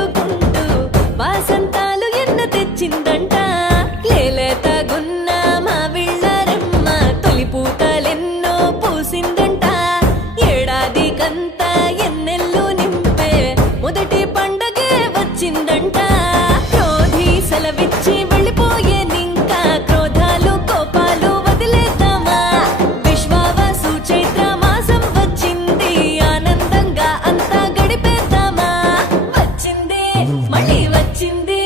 పెట్టుకుంటూ వాసంతాలు ఎన్న తెచ్చిందంట. లేలేతగున్న మావిళ్ళ తొలి పూతలెన్నో పూసిందంట. ఏడాదికంతా ఎన్నెల్లు నింపే మొదటి పండగే వచ్చిందంట. క్రోధి సెలవిచ్చి వెళ్ళిపోయేనింకా క్రోధాలు కోపాలు వదిలేద్దామా. విశ్వావసు చైత్ర మాసం వచ్చింది, ఆనందంగా అంతా గడిపేద్దామా. వచ్చింది మళ్ళీ వచ్చింది